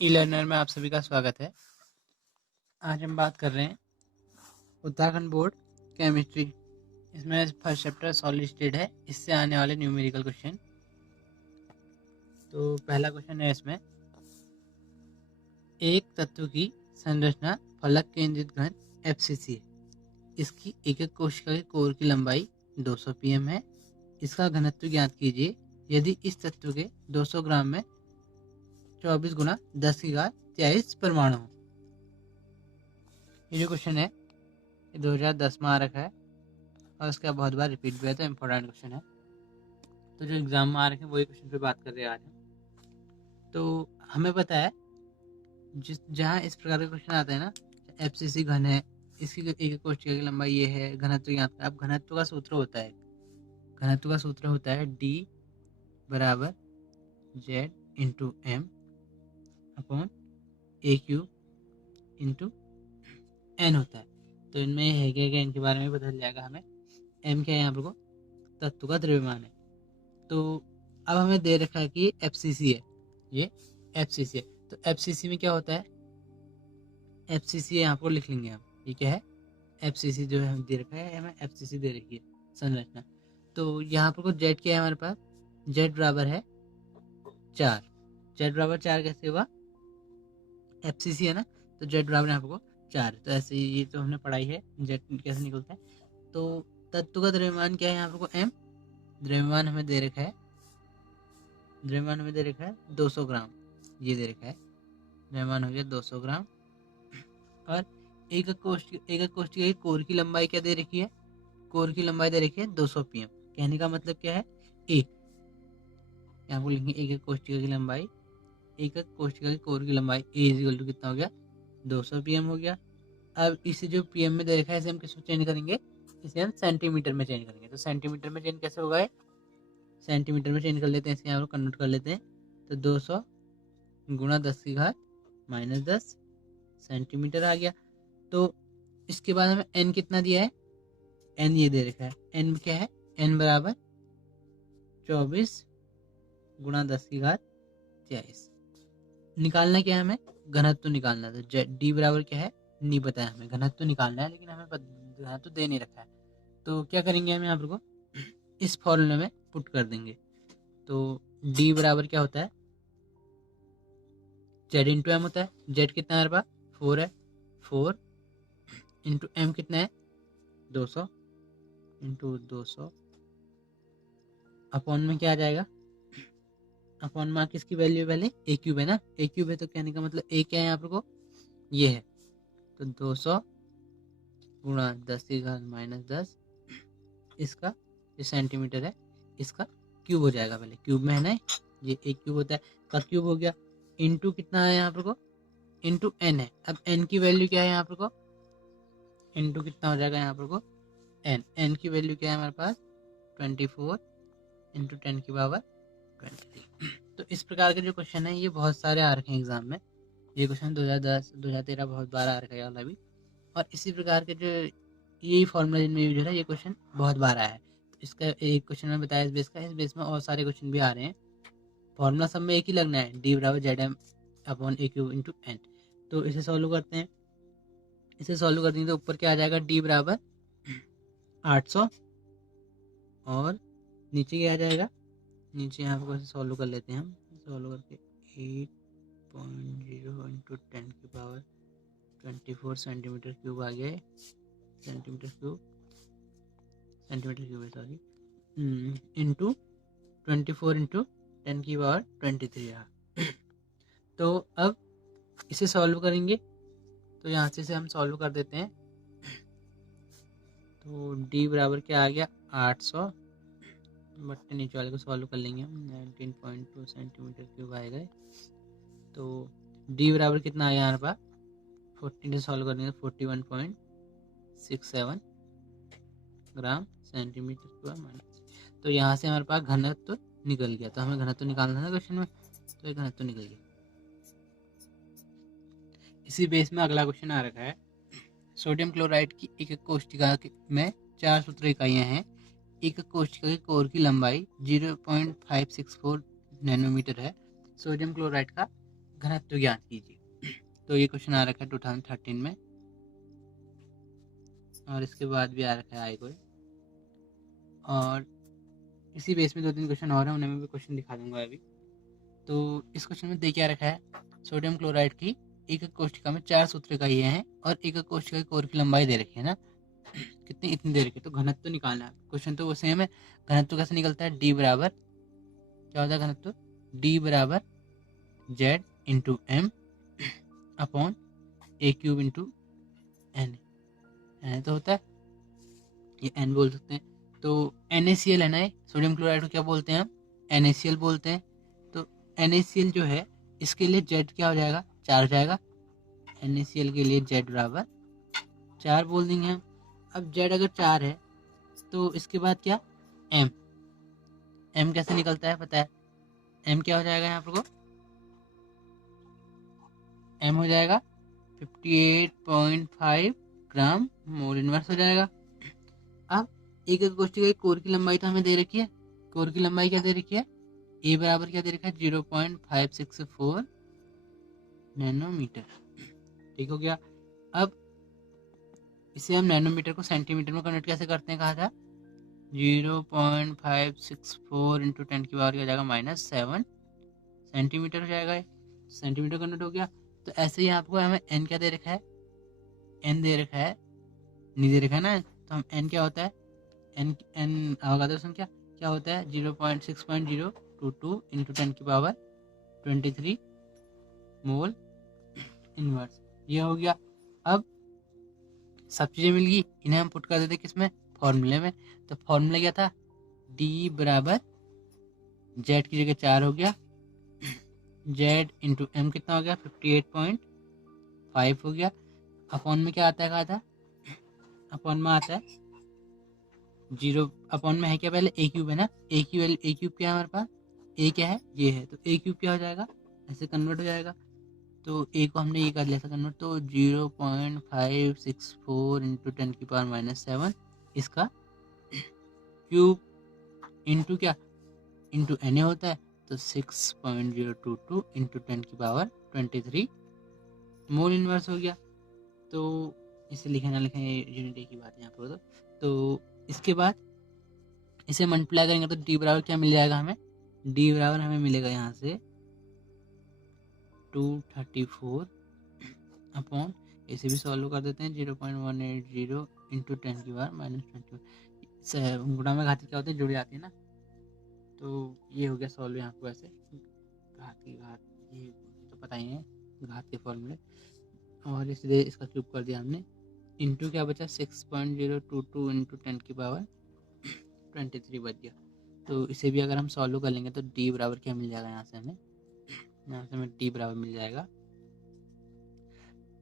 ई learner में आप सभी का स्वागत है। आज हम बात कर रहे हैं उत्तराखंड बोर्ड केमिस्ट्री। इसमें फर्स्ट चैप्टर सॉलिड स्टेट है, इससे आने वाले न्यूमेरिकल क्वेश्चन। तो पहला क्वेश्चन है इसमें, एक तत्व की संरचना फलक केंद्रित घन FCC है। इसकी एक एक कोशिका के कोर की लंबाई 200 pm है। इसका घनत्व ज्ञात कीजिए यदि इस तत्व के 200 ग्राम में 24 गुना 10 की घात 23 परमाणु हो। ये जो क्वेश्चन है ये 2010 में आ रखा है और उसका बहुत बार रिपीट भी है, तो इम्पोर्टेंट क्वेश्चन है। तो जो एग्जाम में आ रखे हैं वही क्वेश्चन पे बात कर रहे हैं आज हम। तो हमें पता है जहाँ इस प्रकार के क्वेश्चन आते हैं ना, FCC घन है, इसकी एक कोशिका की लंबाई ये है, घनत्व ज्ञात करें। अब घनत्व का सूत्र होता है D बराबर Z into M upon AQ into N होता है। तो इनमें है क्या इनके बारे में पता चल जाएगा हमें। M क्या है यहाँ पर को तत्व का द्रव्यमान है। तो अब हमें दे रखा है कि FCC है, ये FCC है। तो FCC में क्या होता है, FCC यहाँ पर लिख लेंगे हम। ये क्या है, FCC जो है दे रखा है, हमें FCC दे रखी है संरचना। तो यहाँ पर को Z क्या है हमारे पास, Z बराबर है 4। Z बराबर 4 कैसे हुआ, FCC है ना, तो Z बराबर यहाँ पर को 4। तो ऐसे ये तो हमने पढ़ाई है Z कैसे निकलता है। तो तत्व का द्रव्यमान क्या है यहाँ पर को M, द्रव्यमान हमें दे रखा है 200 ग्राम, ये दे रखा है द्रव्यमान हो गया 200 ग्राम। और एक कोशिका की कोर की लंबाई क्या दे रखी है, कोर की लंबाई दे रखी है 200 pm। कहने का मतलब क्या है, ए यहाँ पर लिखेंगे एक कोशिका की लंबाई, एक कोशिका की कोर की लंबाई ए इज इक्वल टू कितना हो गया 200 pm हो गया। अब इसे जो pm में दे रखा है इसे हम किसमें चेंज करेंगे, इसे हम सेंटीमीटर में चेंज करेंगे। तो सेंटीमीटर में चेंज कैसे होगा, सेंटीमीटर में चेंज कर लेते हैं, इसे यहाँ पर कन्वर्ट कर लेते हैं। तो 200 गुणा 10 की घात -10 सेंटीमीटर आ गया। तो इसके बाद हमें n कितना दिया है, n ये दे रखा है, n क्या है, n बराबर 24 गुणा 10 की घात 23। निकालना क्या है हमें, घनत्व निकालना। तो d बराबर क्या है नहीं पता है हमें, घनत्व निकालना है लेकिन हमें घनत्व दे नहीं रखा है। तो क्या करेंगे हम यहाँ पर को इस फॉर्मूले में पुट कर देंगे। तो d बराबर क्या होता है, Z इंटू एम होता है। Z कितना है हमारे पास 4 है, 4 इंटू एम कितना है 200 इंटू 200 अपॉन में क्या आ जाएगा, अपॉन में किसकी वैल्यू है, पहले ए क्यूब है ना, ए क्यूब है। तो कहने का मतलब ए क्या है यहाँ पर को ये है। तो 200 गुणा 10 की घात -10, इसका जो सेंटीमीटर है इसका क्यूब हो जाएगा, पहले क्यूब में है ना, ये एक क्यूब होता है का क्यूब हो गया। इंटू कितना है यहाँ पर को, इंटू एन है। अब एन की वैल्यू क्या है यहाँ पर को, इंटू कितना हो जाएगा यहाँ पर को एन की वैल्यू क्या है हमारे पास 24 इंटू 10 की पावर 23। तो इस प्रकार के जो क्वेश्चन है ये बहुत सारे आ रखे हैं एग्जाम में। ये क्वेश्चन 2010 2013 बहुत बार आ रखा है वाला भी। और इसी प्रकार के जो यही फॉर्मूला जिनमें यूज हो रहा है ये क्वेश्चन बहुत बार आया है। तो इसका एक क्वेश्चन में बताया इस बेस में और सारे क्वेश्चन भी आ रहे हैं। फॉर्मूला सब में एक ही लगना है, डी बराबर ZM अपॉन ए क्यू इंटू एन। तो इसे सॉल्व करते हैं, इसे सॉल्व कर देंगे तो ऊपर क्या आ जाएगा, डी बराबर 800 और नीचे क्या आ जाएगा, नीचे यहाँ पर सॉल्व कर लेते हैं हम, सॉल्व करके 8.0 इंटू 10 की पावर 24 सेंटीमीटर क्यूब आ गया है, सेंटीमीटर क्यूब है सॉरी, इंटू 24 इंटू 10 की पावर 23 आ। तो अब इसे सॉल्व करेंगे, तो यहाँ से हम सॉल्व कर देते हैं। तो d बराबर क्या आ गया 800, बट्टे नीचे वाले को सॉल्व कर लेंगे हम, 19.2 सेंटीमीटर क्यूब आएगा। तो d बराबर कितना आया यहाँ पर 14 से सॉल्व करेंगे 41.67 ग्राम सेंटीमीटर क्यूब। तो यहाँ से हमारे पास घनत्व निकल गया। तो हमें घनत्व निकालना था क्वेश्चन में, तो ये घनत्व निकल गया। इसी बेस में अगला क्वेश्चन आ रखा है, सोडियम क्लोराइड की एक कोशिका में 4 सूत्र इकाइयाँ हैं। एक कोशिका की कोर की लंबाई 0.564 नैनोमीटर है। सोडियम क्लोराइड का घनत्व ज्ञात कीजिए। तो ये क्वेश्चन आ रखा है 2013 में, और इसके बाद भी आ रखा है आई कोई, और इसी बेस में 2-3 क्वेश्चन और हैं, उन्हें मैं भी क्वेश्चन दिखा दूंगा अभी। तो इस क्वेश्चन में देखिए रखा है सोडियम क्लोराइड की एक कोशिका में 4 सूत्र का ये है, और एक कोशिका की कोर की लंबाई दे रखी है ना, कितनी, इतनी दे रखी है। तो घनत्व तो निकालना है, क्वेश्चन तो वो सेम है। घनत्व कैसे निकलता है, डी बराबर क्या होता है घनत्व, डी बराबर जेड इंटू एम अपॉन ए क्यूब इंटू एन। एन तो होता है, ये एन बोल सकते हैं। तो NaCl है ना, सोडियम क्लोराइड को क्या बोलते हैं हम, NaCl बोलते हैं। तो NaCl जो है इसके लिए जेड क्या हो जाएगा, 4 हो जाएगा। NaCl के लिए जेड बराबर 4 बोल देंगे हम। अब जेड अगर 4 है तो इसके बाद क्या, एम। एम कैसे निकलता है पता है, एम क्या हो जाएगा यहाँ पर को, एम हो जाएगा 58.5 ग्राम मोल इनवर्स हो जाएगा। अब एक एक कोशिका की कोर की लंबाई तो हमें दे रखी है, कोर की लंबाई क्या दे रखी है, ए बराबर क्या दे रखा है 0.564 नैनोमीटर। ठीक हो गया। अब इसे हम नैनोमीटर को सेंटीमीटर में कन्वर्ट कैसे करते हैं, कहा था 0.564 इंटू 10 की पावर क्या हो जाएगा -7 सेंटीमीटर हो जाएगा, सेंटीमीटर कन्वर्ट हो गया। तो ऐसे ही आपको हमें एन क्या दे रखा है, एन दे रखा है, नहीं दे रखा है ना, तो हम एन क्या होता है, एन एन अवगाद्रो संख्या क्या होता है 0.6.022 इंटू 10 की पावर 23 मोल इनवर्स। ये हो गया। अब सब चीज़ें मिल गई, इन्हें हम पुट कर देते किसमें, फॉर्मूले में। तो फॉर्मूला क्या था, डी बराबर जेड की जगह 4 हो गया, जेड इंटू एम कितना हो गया 58.5 हो गया। अपॉन में क्या आता है, कहा था अपॉन में आता है 0, अपॉन में है क्या, पहले ए क्यूब है ना, ए क्यूब क्या है हमारे पास, ए क्या है, ये है, तो ए क्यूब क्या हो जाएगा, ऐसे कन्वर्ट हो जाएगा। तो ए को हमने ये कर लिया था कन्वर्ट, तो 0.564 इंटू 10 की पावर -7 इसका क्यूब इंटू क्या, इंटू एन ए होता है, तो 6.022 इंटू 10 की पावर 23 मोल इनवर्स हो गया। तो इसे लिखे ना लिखें यूनिट की बात है यहाँ पर। तो इसके बाद इसे मल्टीप्लाई करेंगे तो डी बराबर क्या मिल जाएगा हमें, डी बराबर हमें मिलेगा यहाँ से 234 अपॉन, इसे भी सॉल्व कर देते हैं 0.180 इंटू 10 की पावर -20। गुणा में घाती क्या होते हैं, जुड़ जाती है ना। तो ये हो गया सॉल्व यहाँ पर, ऐसे घात की घात, ये तो पता ही है घात के फॉर्मूले, और इसलिए इसका क्यूब कर दिया हमने, इंटू क्या बचा 6.022 इंटू 10 की पावर 23 बच गया। तो इसे भी अगर हम सॉल्व कर लेंगे तो डी बराबर क्या मिल जाएगा, यहाँ से हमें डी बराबर मिल जाएगा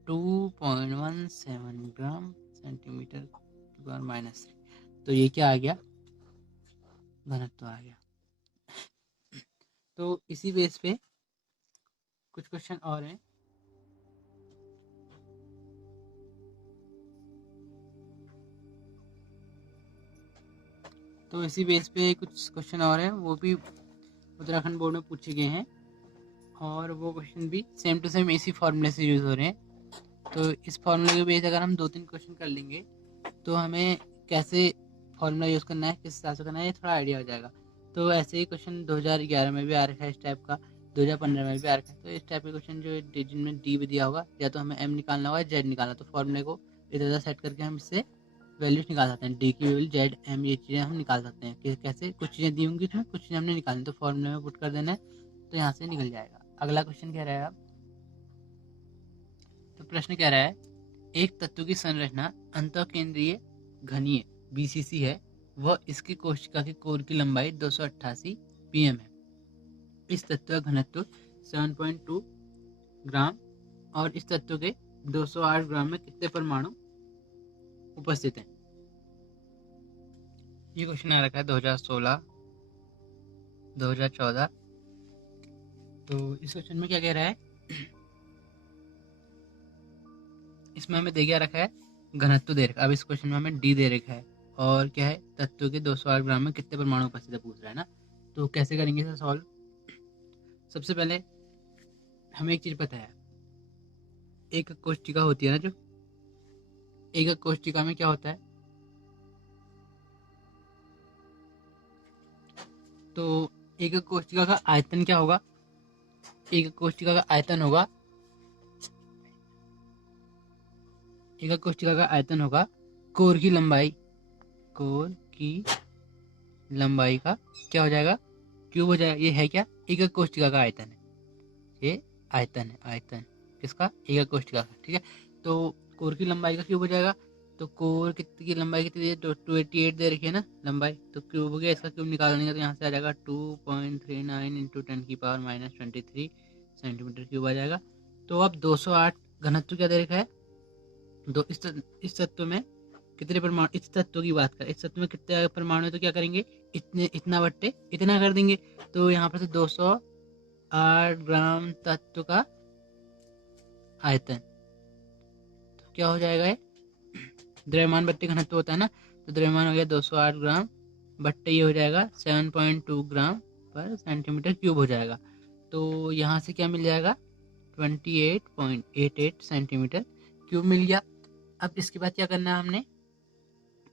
2.17 ग्राम सेंटीमीटर की पावर -3। तो ये क्या आ गया, घनत्व आ गया। तो इसी बेस पे कुछ क्वेश्चन और हैं। तो इसी बेस पे कुछ क्वेश्चन और हैं, वो भी उत्तराखंड बोर्ड में पूछे गए हैं, और वो क्वेश्चन भी सेम टू सेम इसी फॉर्मूले से यूज़ हो रहे हैं। तो इस फॉर्मूले के बेस अगर हम 2-3 क्वेश्चन कर लेंगे तो हमें कैसे फॉर्मूला यूज़ करना है, किस हिसाब से करना है, ये थोड़ा आइडिया हो जाएगा। तो ऐसे ही क्वेश्चन 2011 में भी आ रखा है इस टाइप का, 2015 में भी आ रखा है। तो इस टाइप के क्वेश्चन जो जिनमें डी भी दिया होगा, या तो हमें एम निकालना होगा, जेड निकालना, तो फॉर्मूले को इधर उधर सेट करके हम इससे वैल्यूज निकाल सकते हैं, डी की वैल्यू, जेड एम, ये चीज़ें हम निकाल सकते हैं कि कैसे, कुछ चीज़ें दी होंगी इसमें, कुछ चीज़ें हमने निकालनी, तो फॉर्मूले में पुट कर देना है, तो यहाँ से निकल जाएगा। अगला क्वेश्चन कह रहा है अब, तो प्रश्न कह रहा है एक तत्व की संरचना अंतःकेंद्रीय घनीय BCC है, वह इसकी कोशिका की कोर की लंबाई 288 pm है। इस तत्व का घनत्व 7.2 ग्राम, और इस तत्व के 208 ग्राम में कितने परमाणु उपस्थित हैं। ये क्वेश्चन आ रखा है 2016 2014। तो इस क्वेश्चन में क्या कह रहा है, इसमें हमें दे दिया रखा है घनत्व दे रखा है। अब इस क्वेश्चन में हमें डी दे रखा है, और क्या है, तत्व के 208 ग्राम में कितने परमाणु उपस्थित है पूछ रहा है ना। तो कैसे करेंगे इसे सॉल्व, सबसे पहले हमें एक चीज पता है, एक कोष्टिका होती है ना, जो एक कोष्टिका में क्या होता है, तो एक कोष्टिका का आयतन क्या होगा, एक कोष्टिका का आयतन होगा, एक कोष्टिका का आयतन होगा कोर की लंबाई, कोर की लंबाई का क्या हो जाएगा, क्यूब हो जाएगा। ये है क्या, एक कोष्टिका का आयतन है, ये आयतन है, आयतन किसका, एक कोष्टिका का, ठीक है। तो कोर की लंबाई का क्यूब हो जाएगा, तो कोर कितनी की लंबाई कितनी है, तो 288 दे रखी है ना लंबाई, तो क्यूब हो गया, इसका क्यूब निकालने का, तो यहाँ से आ जाएगा 2.39 इंटू 10⁻23 सेंटीमीटर क्यूब आ जाएगा। तो अब 208 घनत्व क्या दे रखा है, दो इस तत्व में कितने परमाणु, इस तत्व की बात करें, इस तत्व में कितने परमाणु है, तो क्या करेंगे, इतने इतना बट्टे इतना कर देंगे। तो यहाँ पर से 208 ग्राम तत्व का आयतन, तो क्या हो जाएगा, ये द्रव्यमान बट्टे घनत्व होता है ना, तो द्रव्यमान हो गया 208 ग्राम बट्टे ये हो जाएगा 7.2 ग्राम पर सेंटीमीटर क्यूब हो जाएगा। तो यहाँ से क्या मिल जाएगा, 28.88 सेंटीमीटर क्यूब मिल गया। अब इसके बाद क्या करना है हमने,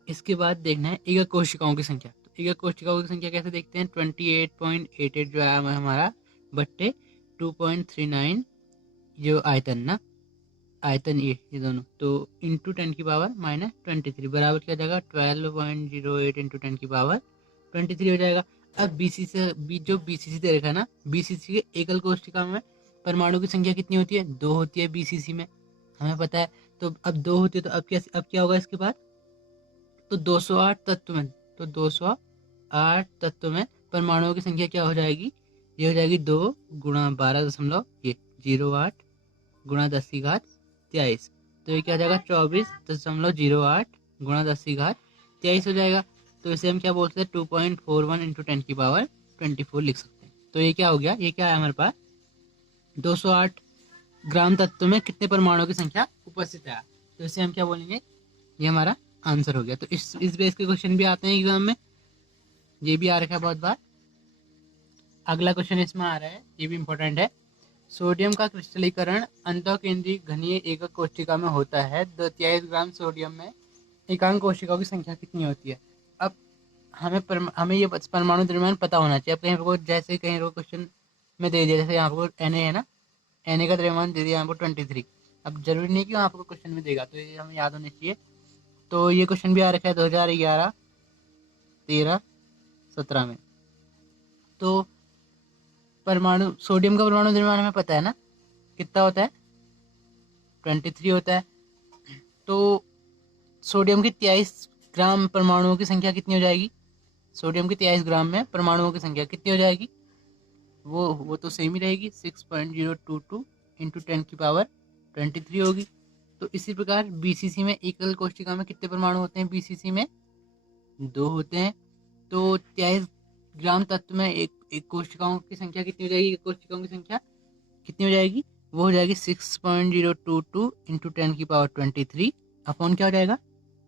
इसके बाद देखना है एक कोशिकाओं की संख्या। तो एक कोशिकाओं की संख्या कैसे देखते हैं, 28.88 जो है हमारा बट्टे 2.39 जो आयतन ना, आयतन ये दोनों, तो इंटू 10⁻23 बराबर क्या जाएगा, 12.08 इंटू 10⁻23 हो जाएगा। अब जो बीसीसी दे रखा है ना, बीसीसी के एकल कोशिका में परमाणु की संख्या कितनी होती है, 2 होती है बीसीसी में, हमें पता है। तो अब 2 होती है, तो अब क्या होगा इसके बाद, तो 208 तत्व में, तो 208 तत्व में परमाणुओं की संख्या क्या हो जाएगी, ये हो जाएगी 2 गुणा 12.08 गुणा 10⁻23, तो ये क्या हो जाएगा 24.08 गुणा 10⁻23 हो जाएगा। तो इसे हम क्या बोलते हैं, 2.41 इंटू 10⁻24 लिख सकते हैं। तो ये क्या हो गया, ये क्या है हमारे पास, 208 ग्राम तत्व में कितने परमाणुओं की संख्या उपस्थित है, तो इसे हम क्या बोलेंगे, ये हमारा आंसर हो गया। तो इस बेस के क्वेश्चन भी आते हैं एग्जाम में, ये भी आ रखा है बहुत बार। अगला क्वेश्चन इसमें आ रहा है, ये भी इंपॉर्टेंट है, सोडियम का क्रिस्टलीकरण अंतःकेंद्रीय घनीय एकक कोशिका में होता है, 2/3 ग्राम सोडियम में एकांक कोशिकाओं की संख्या कितनी होती है। अब हमें ये परमाणु द्रव्यमान पता होना चाहिए। अब कहीं को जैसे कहीं को क्वेश्चन में दे दिया, जैसे यहाँ पर Na है ना, Na का द्रव्यमान दे दिया यहाँ पर 23, अब जरूरी नहीं कि आपको क्वेश्चन में देगा, तो ये हमें याद होना चाहिए। तो ये क्वेश्चन भी आ रखा है 2011, 13, 17 में। तो परमाणु सोडियम का परमाणु द्रव्यमान हमें पता है ना, कितना होता है, 23 होता है। तो सोडियम की 23 ग्राम परमाणुओं की संख्या कितनी हो जाएगी, सोडियम की 23 ग्राम में परमाणुओं की संख्या कितनी हो जाएगी, वो तो सेम ही रहेगी, 6.022 इंटू 10⁻23 होगी। तो इसी प्रकार बीसीसी में एकल कोशिका में कितने परमाणु होते हैं, बीसीसी में 2 होते हैं। तो 23 ग्राम तत्व में एक कोशिकाओं की संख्या कितनी हो जाएगी, एक कोशिकाओं की संख्या कितनी हो जाएगी, वो हो जाएगी 6.022 इंटू 10⁻23 अपॉन क्या हो जाएगा,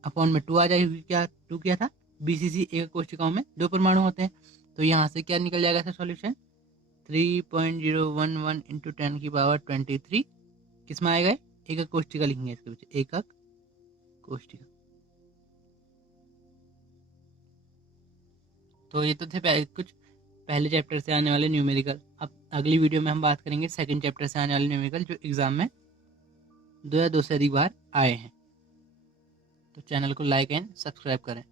अपॉन में 2 आ जाएगी, क्या 2 क्या था, बीसीसी एक कोशिकाओं में 2 परमाणु होते हैं। तो यहाँ से क्या निकल जाएगा सॉल्यूशन, 3.011 इंटू 10⁻23 किस में आएगा, एकक कोशिका लिखेंगे इसके पीछे, एकक कोशिका। तो ये तो थे कुछ पहले चैप्टर से आने वाले न्यूमेरिकल। अब अगली वीडियो में हम बात करेंगे सेकंड चैप्टर से आने वाले न्यूमेरिकल, जो एग्जाम में 2 या 2 से अधिक बार आए हैं। तो चैनल को लाइक एंड सब्सक्राइब करें।